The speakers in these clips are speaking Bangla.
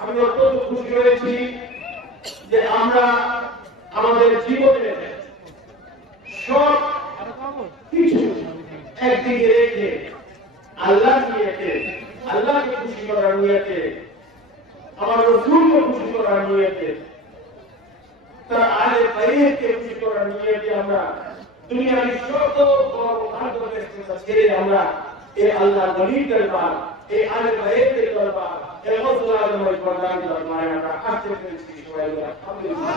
আমি অত্যন্ত খুশি হয়েছি যে আমরা আমাদের জীবনে সব কিছু একদিকে রেখে আল্লাহ নিয়েছে, আল্লাহকে খুশি করার নিয়েছে, আমার রসুলকে খুশি করার নিয়েছে, তার আলে বাইরকে খুশি করার নিয়েছে আমরা দুনিয়ার শত বড় ভাগ্যবস্ততা ছেড়ে আমরা এই আল্লাহ গনির দরবার, এই আলে বাইরের দরবার, এই গৌসুল আজমের প্রধান দরবারে আমরা আসতে পেরেছি। সবাই আলহামদুলিল্লাহ।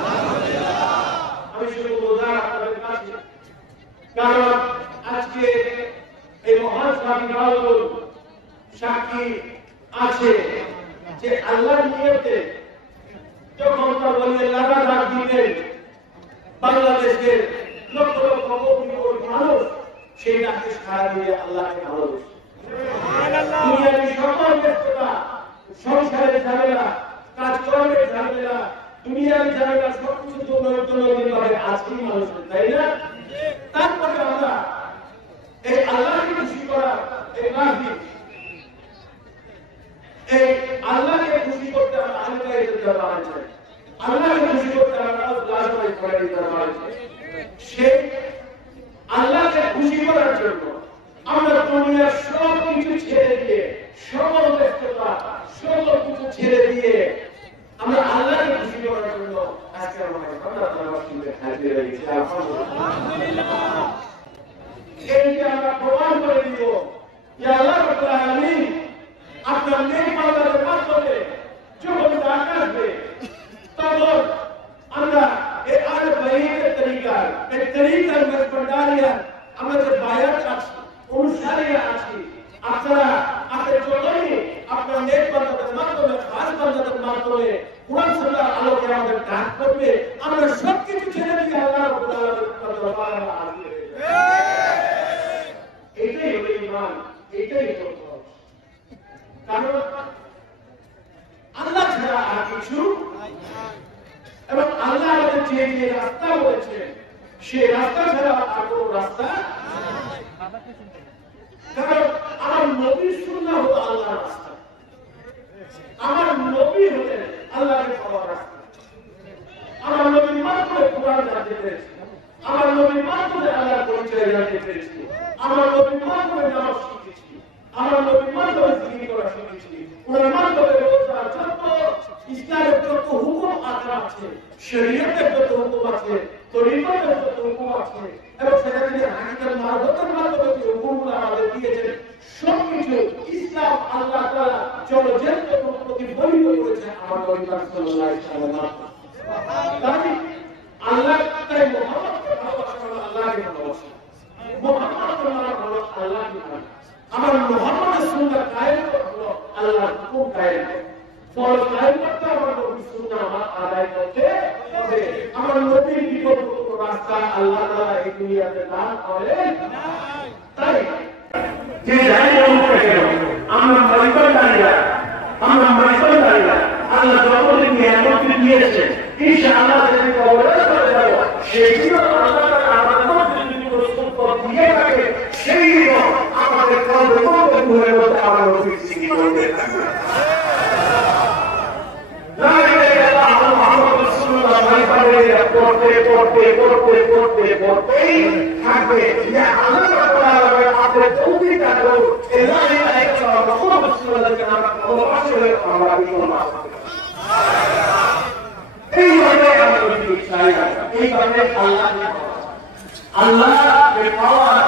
আমি শুধু রোজা আপনাদের কাছে, কারণ আজকে এই মহান স্বাধীনতার সাক্ষী আছে যে আল্লাহ নিয়তে যখন তার বলে লাগাতার দিবেন বাংলাদেশের লক্ষ লক্ষ কোটি কোটি মানুষ সেই ডাকে সাড়া দিয়ে আল্লাহকে ভালোবাসে। দুনিয়ার সকল ব্যস্ততা, সংসারের ঝামেলা, কাজকর্মের ঝামেলা, দুনিয়ার ঝামেলা সবকিছু ভাবে আজকেই মানুষের, তাই না? তারপরে আমরা এই আল্লাহকে খুশি করা, এই মাহফিল, এই আল্লাহকে খুশি করতে আমরা আল্লাহকে দরবারে যাই, আল্লাহকে খুশি করতে আমরা আল্লাহকে দরবারে যাই। সেই আল্লাহকে খুশি করার জন্য আমরা দুনিয়ার সব কিছু ছেড়ে দিয়ে, সকল ব্যস্ততা, সকল কিছু ছেড়ে দিয়ে আমরা আল্লাহকে খুশি করার জন্য আজকে আমাদের আল্লাহ তাআলার সঙ্গে হাজির হয়েছি। আলহামদুলিল্লাহ। এইটা আমরা প্রমাণ করে দিব যে আল্লাহ রাব্বুল আলামিন আপনার নেক বান্দাদের মাধ্যমে যখন ডাক আসবে তখন আমরা এই আলে বাইরের তরিকার, এই তরিকার মেজবানদারিয়া আমরা যে বায়াত আছি, অনুসারীরা আছি, আপনারা আপনাদের যতই আপনার নেক বান্দাদের মাধ্যমে, খাস বান্দাদের মাধ্যমে কুরআন সুন্নাহর আলোকে আমাদের ডাক করবে, আমরা সবকিছু ছেড়ে দিয়ে আল্লাহ রাব্বুল আলামিনের দরবারে আসবে। এটাই হলো ঈমান, এটাই হলো কারণ আল্লাহ ছাড়া আর কিছু, এবং আল্লাহ আমাদের যে যে রাস্তা বলেছে সেই রাস্তা ছাড়া আর কোন রাস্তা, কারণ আমার নবীর সুন্নাহ হলো আল্লাহর রাস্তা, আমার নবী হলেন আল্লাহকে পাওয়ার রাস্তা, আমার নবীর মাধ্যমে কোরআন জানতে পেরেছি, আমার নবীর মাধ্যমে আল্লাহর পরিচয় জানতে পেরেছি, আমার নবীর মাধ্যমে নামাজ শিখেছি, আমার নবীর মাধ্যমে জিকির করা শিখেছি, ওনার মাধ্যমে রোজা, যত ইসলামের যত হুকুম আছে, শরীয়তের যত হুকুম আছে, তরিকতের যত হুকুম আছে, এবং সেটা যদি হাকিকাত মারফতের মাধ্যমে যে হুকুমগুলো আমাদের দিয়েছেন, সবকিছু ইসলাম আল্লাহ তাআলা জনজেন্দ্র প্রতিফলিত করেছেন আমার নবী সাল্লাল্লাহু আলাইহি ওয়াসাল্লাম। তাই আল্লাহ তাই মুহাম্মদকে ভালোবাসা হলো আল্লাহকে ভালোবাসা, মুহাম্মদকে মানা হলো আল্লাহকে মানা, আমার মুহাম্মদের সুন্নাহ কায়েম হলো আল্লাহর হুকুম কায়েম, ফরজ কায়েম করতে আমার নবীর সুন্নাহ আমার আদায় করতে হবে। আমার নবীর বিকল্প কোনো রাস্তা আল্লাহ তাআলা এই দুনিয়াতে দান করেন নাই। তাই যে যাই বলুক না কেন, আমরা মাইবাদারিরা, আমরা মাইবাদারিরা আল্লাহ যতদিন নিয়ামত দিয়েছে ইনশাআল্লাহ যদি কবরে চলে যাব, সেইগুলো আল্লাহ তাআলা আমাদের যদি প্রস্তুত করে দিয়ে থাকে, সেইগুলো আমাদের কবরে ঘুরে বলতে আমরা নবীর জিকির করতে থাকবে। লা ইলাহা ইল্লাল্লাহ মুহাম্মাদুর রাসূলুল্লাহ মাইবাদারিরা পড়তে পড়তে পড়তে পড়তে পড়তেই থাকবে যে আল্লাহ তাআলা আমাদের তৌফিক দান করুন, এই লা ইলাহা ইল্লাল্লাহ মুহাম্মাদুর রাসূলুল্লাহকে আমরা ভালোবাসি, আমরা বিশ্বাস করি। এইভাবে আমরা যদি চাই, এইভাবে আল্লাহকে পাওয়ার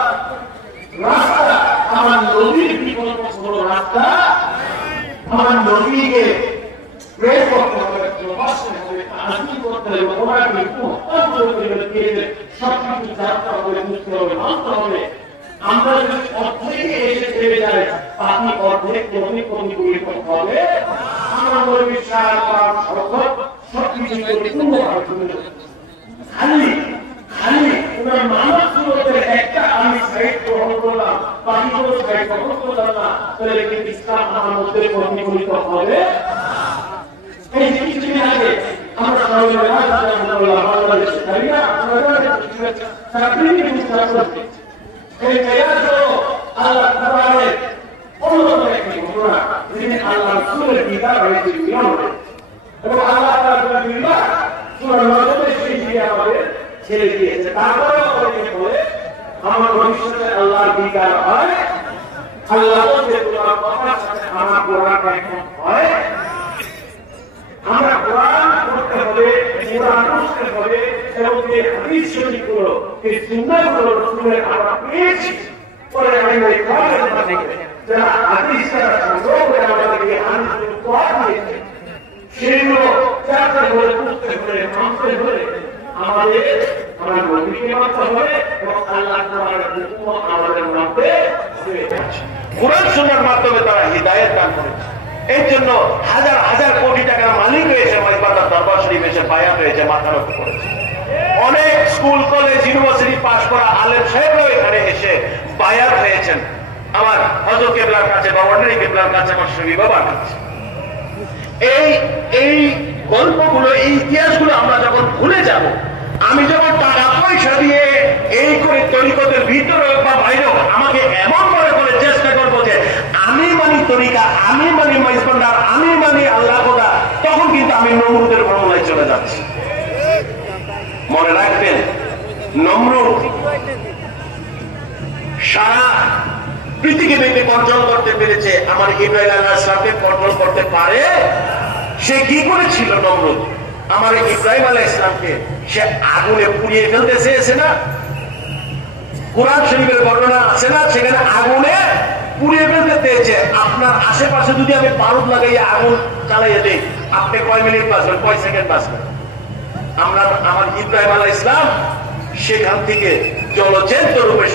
রাস্তা, আমার নবীর বিকল্প কোনো রাস্তা, আমার নবীকে প্রেম করতে হবে, ভালোবাসতে হবে, তাজিম করতে হবে, ওনাকে সবকিছু জানতে হবে, বুঝতে হবে, মানতে হবে। আমরা যদি অর্ধেকে এসে ছেড়ে যাই, বাকি অর্ধেক কর্মী কর্মীগুলি করতে হবে। আমার নবীর সাহায্য সর্বত সবকিছু পরিপূর্ণভাবে খালি খালি ওনার মানব সুরতের একটা আমি সাইড গ্রহণ করলাম, বাকি কোনো সাইড গ্রহণ করলাম না, তাহলে কিন্তু ইসলাম আমার মধ্যে পরিপূর্ণ হবে। এই যে কিছুদিন আগে আমরা সবাই বাংলাদেশে তাই না, চাকরি এই মেয়াদ আল্লাহ অন্যতম একটি ঘটনা, যিনি আল্লাহ রাসূলের পিতা হয়েছে বিলম্বে, এবং আল্লাহ তাআলা বিলম্ব সূরা নজরে সেই দিয়ে আমাদের ছেড়ে দিয়েছে। তারপরে আমাদেরকে বলে আমার ভবিষ্যতে আল্লাহর বিধান হয়, আল্লাহ যে তোমার কথার সাথে আমার কোরআন একমত হয়, আমরা কোরআন পড়তে হবে, কোরআন পড়তে হবে, এবং যে হাদিস শরীফগুলো, এই সুন্নাহগুলো রাসূলের আমরা পেয়েছি, পরে আমি ওই কোরআনের মধ্যে যারা হাদিস দ্বারা সংগ্রহ করে আমাদেরকে হাদিসগুলো কোরআন দিয়েছে, সেগুলো যাত্রা করে পড়তে হবে, মানতে হবে, আমাদের নবীকে মানতে হবে এবং আল্লাহ তাআলার হুকুম আমাদের মানতে হবে। কোরআন শোনার মাধ্যমে তারা হিদায়াত দান করেছে। এর জন্য হাজার হাজার কোটি টাকার মালিক হয়েছে, ময়বাদার দরবার শরীফ এসে বায়াত হয়েছে, মাথা নত করেছে। অনেক স্কুল কলেজ ইউনিভার্সিটি পাশ করা আলেম সাহেবরাও এখানে এসে বায়াত হয়েছেন আমার হযরত কেবলার কাছে বা অন্যান্য কেবলার কাছে, আমার শরীফ বাবার কাছে। এই গল্পগুলো, এই ইতিহাসগুলো আমরা যখন ভুলে যাব, আমি যখন টাকা পয়সা দিয়ে এই করে তরিকতের ভিতরে বা বাইরে আমাকে এমন করে করে চেষ্টা করবো যে আমি মানি তরিকা, আমি মানি মাইজবান্ডার, আমি মানি আল্লাহ খোদা, তখন কিন্তু আমি নমরুদের মামলায় চলে যাচ্ছি। মনে রাখবেন, নমরুদ সারা পৃথিবীকে কন্ট্রোল করতে পেরেছে, আমার ইব্রাহিম আলাইহিস সালামকে কন্ট্রোল করতে পারে। সে কি করেছিল নমরুদ? আমার ইব্রাহিম আলাইহিস সালামকে সে আগুনে পুড়িয়ে ফেলতে চেয়েছে না? কোরআন শরীফের ঘটনা আছে না, সেখানে আগুনে পুড়িয়ে ফেলতে চেয়েছে। আপনার আশেপাশে যদি আমি বারুদ লাগাইয়া আগুন চালাইয়া দিই, আপনি কয় মিনিট বাঁচবেন, কয় সেকেন্ড বাঁচবেন? আমার ইব্রাহিম আলাইহিস সালাম সেখান থেকে জলজেন্ত রূপে,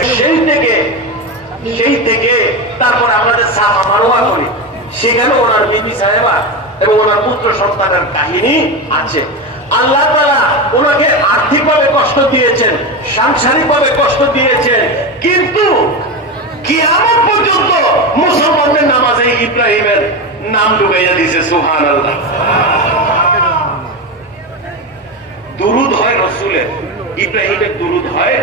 সেই থেকে তারপরে আমাদের সাফা মারওয়া করি, সেখানে ওনার বিবি সাহেবা এবং ওনার পুত্র সন্তানের কাহিনী আছে। আল্লাহ তাআলা ওনাকে আর্থিকভাবে কষ্ট দিয়েছেন, সাংসারিকভাবে কষ্ট দিয়েছেন, কিন্তু কিয়ামত পর্যন্ত মুসলমানদের নামাজে ইব্রাহিমের নাম ডুবাইয়া দিয়েছে। সুবহানাল্লাহ। দুরুদ হয় রাসূলের, ইব্রাহিমের দুরুদ হয়,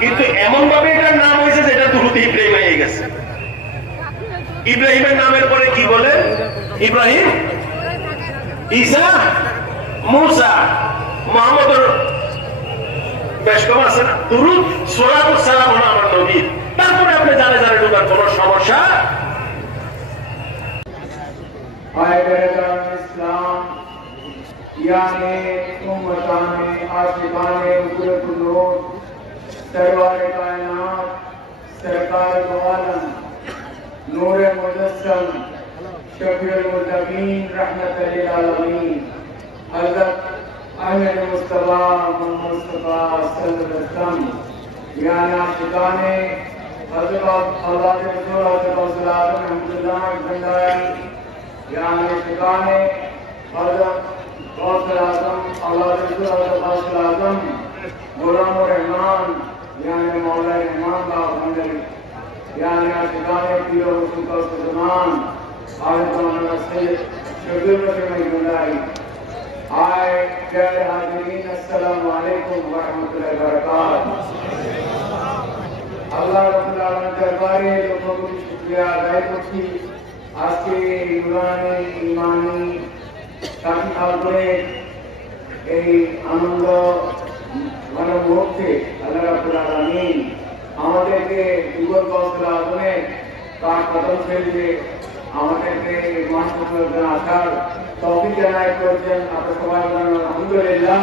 কিন্তু এমন ভাবে এটার নাম হয়েছে যেটা দুরুদ ইব্রাহিম হয়ে গেছে। ইব্রাহিমের নামের পরে কি বলে? ইব্রাহিম, ঈসা, মুসা, মুহাম্মদের বেশ কম আছে না? দুরুদ সালাতুস সালাম হলো আমার নবী। তারপরে আপনি জানে ঢোকার কোন সমস্যা। ইসলাম याने उम्मताने आशिकाने उकुलकुलोर सरवार कायनात सरकार दो आलम नूर मुजस्सम शफीउल मुत्तकीन रहमतुल लिल आलमीन हज़रत अहमद मुस्तफा मुस्तफा सल्लल्लाहु अलैहि वसल्लम याने आशिकाने हज़रत औलाद रसूल हज़रत अहमदुल्लाह भंडारी याने आशिकाने हज़रत आजम आजम गुलाम रहमान यानी मौला रहमान बाबंदरी यानी आशिकाने पीरो हुस्न ज़मान आज़माना सैयद शबीर के गुंडाई आए प्यार हाज़रीन अस्सलाम वालेकुम व रहमतुल्लाहि व बरकातहू। अल्लाह रब्बुल आलमीन दरबारे लोगों को शुक्रिया अदा करती आज के नुरानी ईमानी এই আনন্দ মানে মুহূর্তে আল্লাহ রাব্বুল আলামিন আমাদেরকে যুগল বস্ত্র আগুনে তার কদম ফেলে আমাদেরকে মানসিকতা আসার তৌফিক এনায়েত করেছেন। আপনারা সবাই বলেন আলহামদুলিল্লাহ,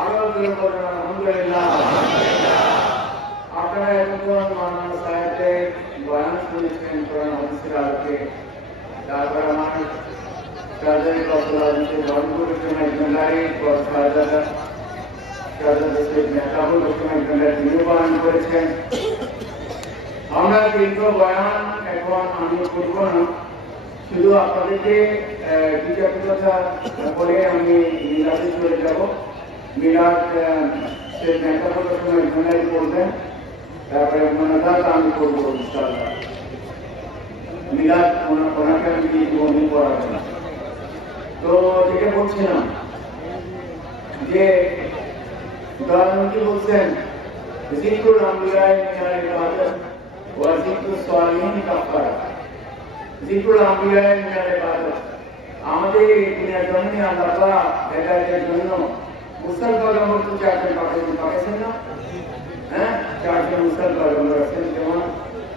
আরো জোরে বলেন আলহামদুলিল্লাহ। আপনারা এতক্ষণ মাওলানা সাহেবের বয়ান শুনেছেন কোরআন হাদিসের আলোকে। তারপর আমার शाहजहां कौशल से बाबू के गंडारी और शाहजहां से नेताबुल রহমান গন্ডারি নির্বাচন করেছেন। আমরা দীর্ঘ বয়ান এখন আমি করব না, শুধু আপনাদেরকে কিছু কথা বলে আমি মিলাদে চলে যাব। মিলাদ সে নেতাবুল রহমান গন্ডারি করবেন, তারপরে মোনাজাত আমি করবো ইনশাআল্লাহ। মিলাদ ওনাকে আমি জীবনী পড়াবেন। তো যেটা বলছিলাম যে প্রধানমন্ত্রী বলছেন জিকুর আমলিয়ায় মিনাল ইবাদত وذكر الصالحين كفارة ذكر الأنبياء من العبادة আমাদের এই দুনিয়ার জমিনে আল্লাহ পাক হেদায়েতের জন্য মুরসাল পয়গম্বর তো চারজন পাঠিয়েছেন না? হ্যাঁ, চারজন মুরসাল পয়গম্বর আছেন, যেমন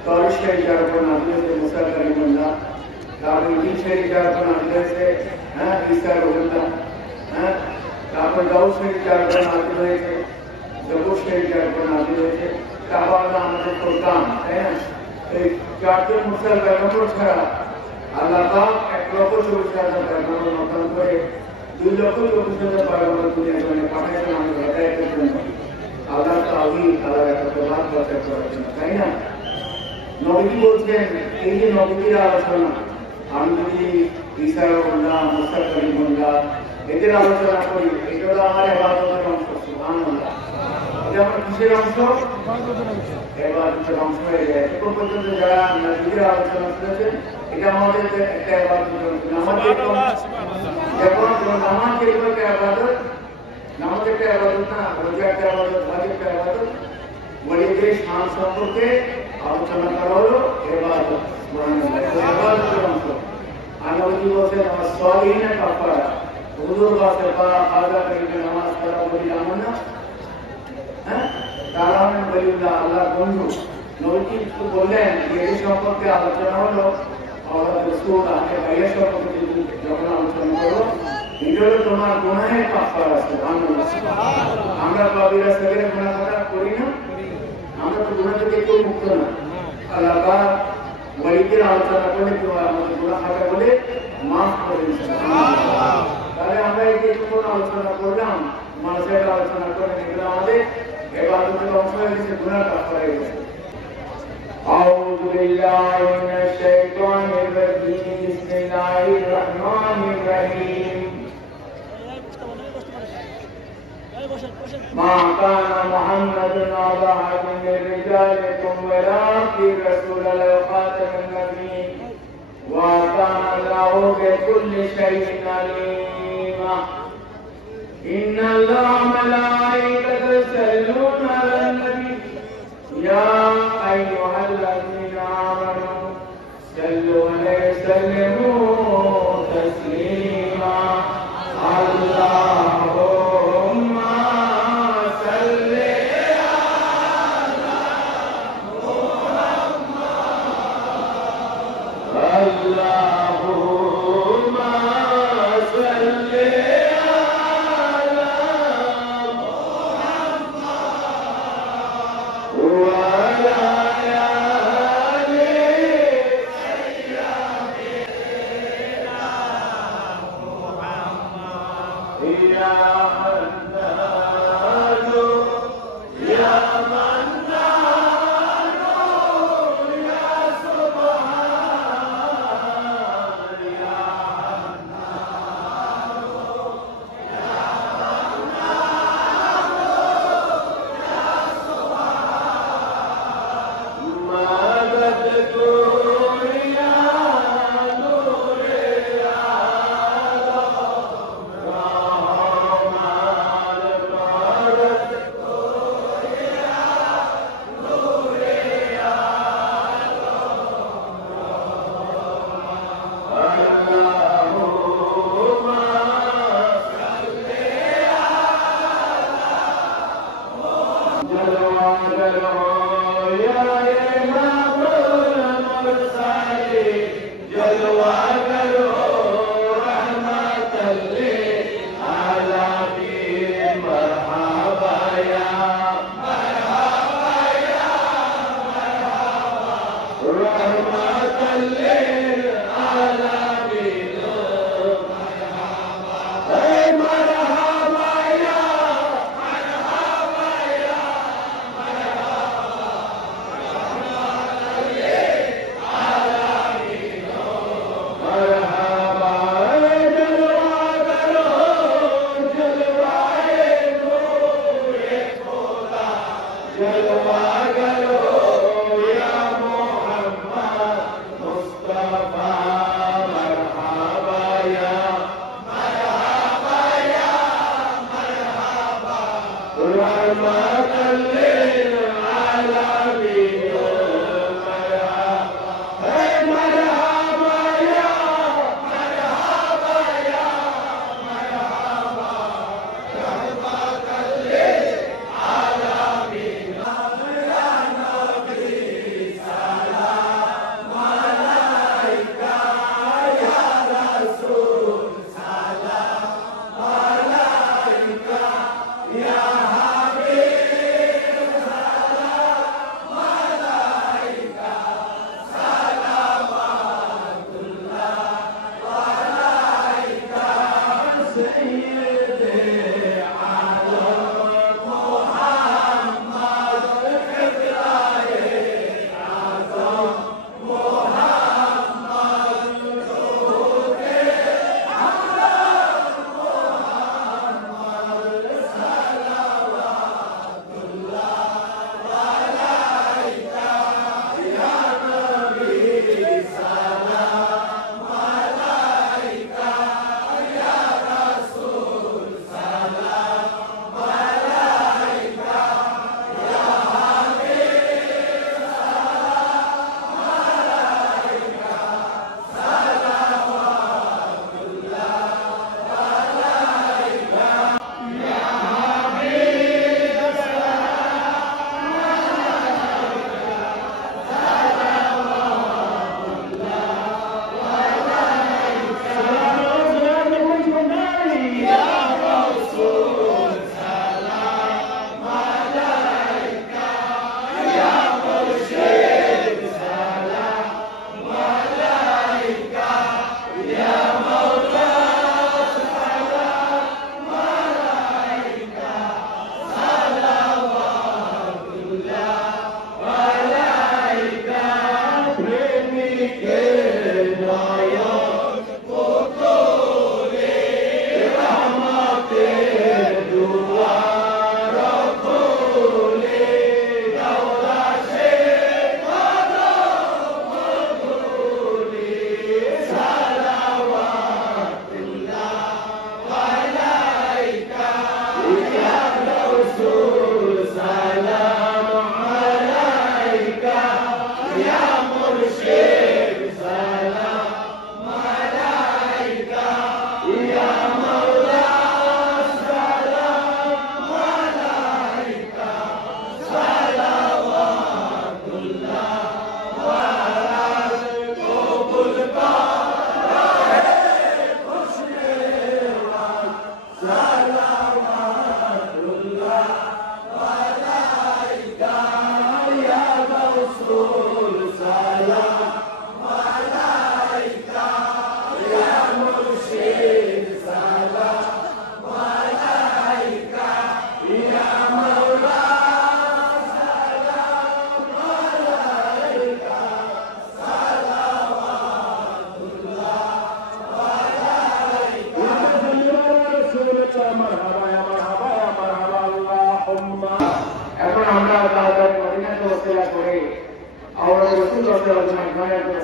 তরিশ শরীফ যার উপর নাযিল হয়েছে মুসা কালিমুল্লাহ, তারপর ইঞ্জিল শরীফ যার উপর নাযিল হয়েছে ঈসা রুহুল্লাহ, তারপর দাউদ শরীফ যার উপর নাযিল হয়েছে, জবুর শরীফ যার উপর নাযিল হয়েছে, তারপর আমাদের ফুরকান, তাই না? এই চারজন মুরসাল পয়গম্বর ছাড়া আল্লাহ পাক 1,24,000 পয়গম্বর নতুন করে 2,24,000 পয়গম্বর দুনিয়ার জন্য পাঠিয়েছেন আমাদের হেদায়েতের জন্য, আল্লাহ তাওহীদ, আল্লাহর একত্ববাদ প্রচার করার জন্য, তাই না? নবীজি বলছেন এই যে নবীর আলোচনা, আমি যদি ঈসা রুহুল্লাহ, মুসা কালিমুল্লাহ এদের আলোচনা করি, এটা হলো আমার ইবাদতের অংশ। সুবহানাল্লাহ। এটা আমার কিসের অংশ? ইবাদতের অংশ হয়ে যায়। এখন পর্যন্ত যারা নবীর আলোচনা করেছেন এটা আমাদের একটা ইবাদতের অংশ। নামাজ যখন নামাজ একটা ইবাদত, নামাজ একটা ইবাদত না, রোজা একটা ইবাদত, হজ একটা ইবাদত, ওলিদের শান সম্পর্কে আলোচনা করা হলো ইবাদত। ইবাদতের অংশ। আর নবীজি বলছেন আমার সালিহিন কাফারা, হুজুর বাসে পারা খাজা করে নামাজ পড়া বলি জানো না? হ্যাঁ, তারা হলেন বলিউল্লাহ, আল্লাহর বন্ধু। নবীজি বললেন এই সম্পর্কে আলোচনা হলো আল্লাহ রাসূল আমাকে ভাইয়ের সম্পর্কে যখন আলোচনা করলো, এটা হলো তোমার গুনাহের কাফারা। সুবহানাল্লাহ। আমরা কবিরা সগীরা গুনাহ করি না, আমরা তো গুনাহ থেকে কেউ মুক্ত না। আল্লাহ পাক ওলিদের আলোচনা করে তো আমাদের গুনাহ খাতা বলে মাফ করে দিয়েছেন। তাহলে আমরা এই যে কোন আলোচনা করলাম, মানুষের আলোচনা করে এগুলো আমাদের ইবাদতের অংশ হয়ে গেছে, গুনাহ কাফারা হয়ে গেছে। أعوذ بالله من الشيطان الرجيم بسم الله الرحمن الرحيم ما كان محمد أبا أحد من رجالكم ولكن رسول الله خاتم النبيين وكان الله بكل شيء عليما إن الله وملائكته يصلون على النبي يا أيها الذين آمنوا صلوا عليه وسلموا تسليما اللهم صل على محمد اللهم صل على محمد وعلى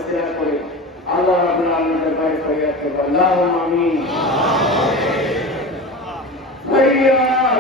ওসিলা করে আল্লাহ রাব্বুল আলামিনের দরবারে ফরিয়াদ করব আল্লাহুম্মা আমিন ফরিয়াদ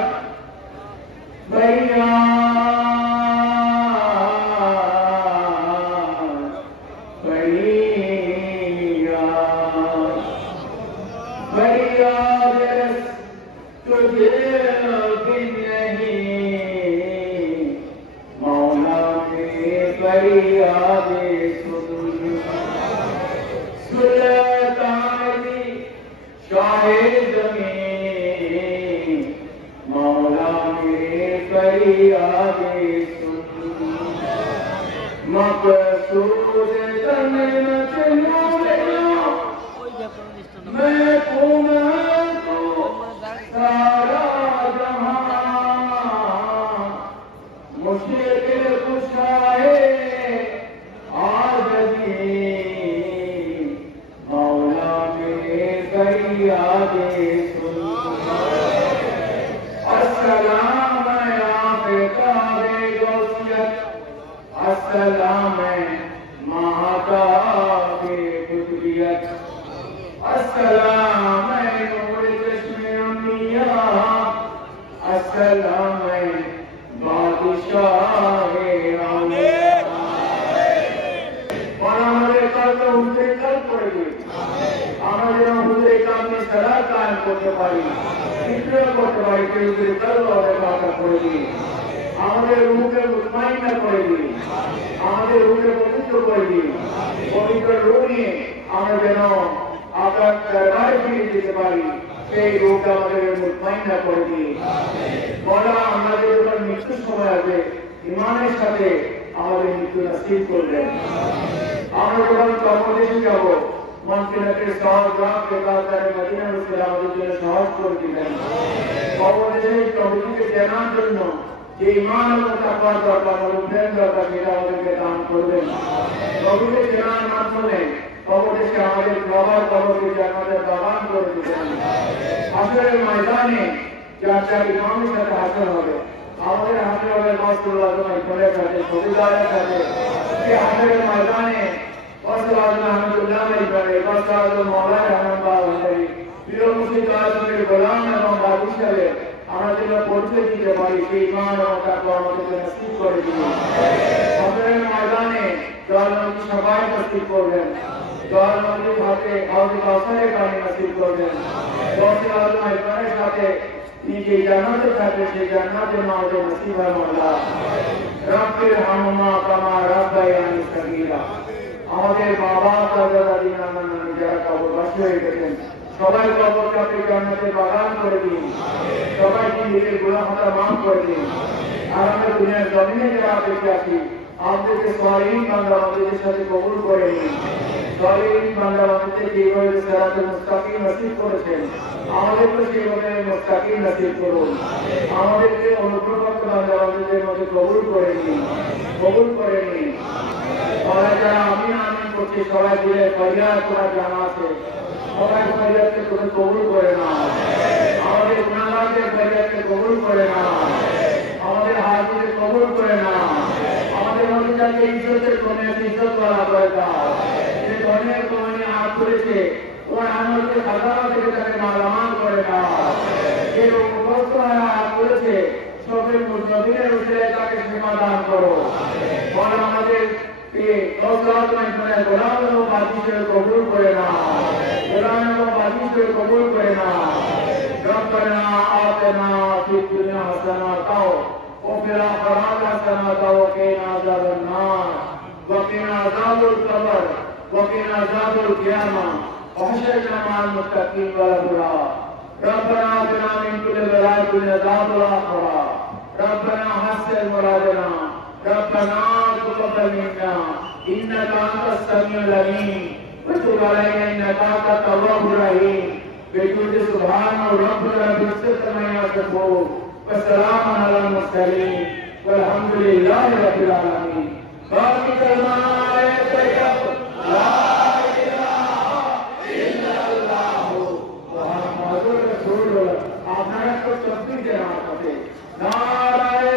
नाराए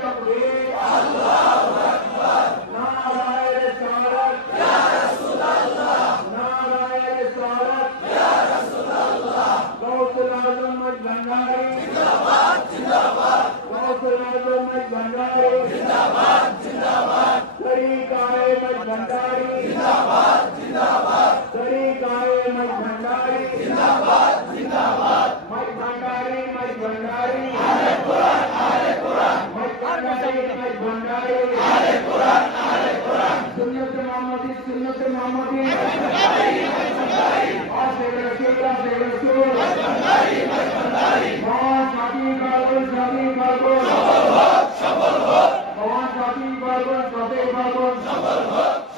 तकबीर, अल्लाहु अकबर। মোহাম্মদী আশিক রাসূলুল্লাহ রাসূল মহান সাথী কারণ সফল হোক ভগবান সাথী কারণ সফল হোক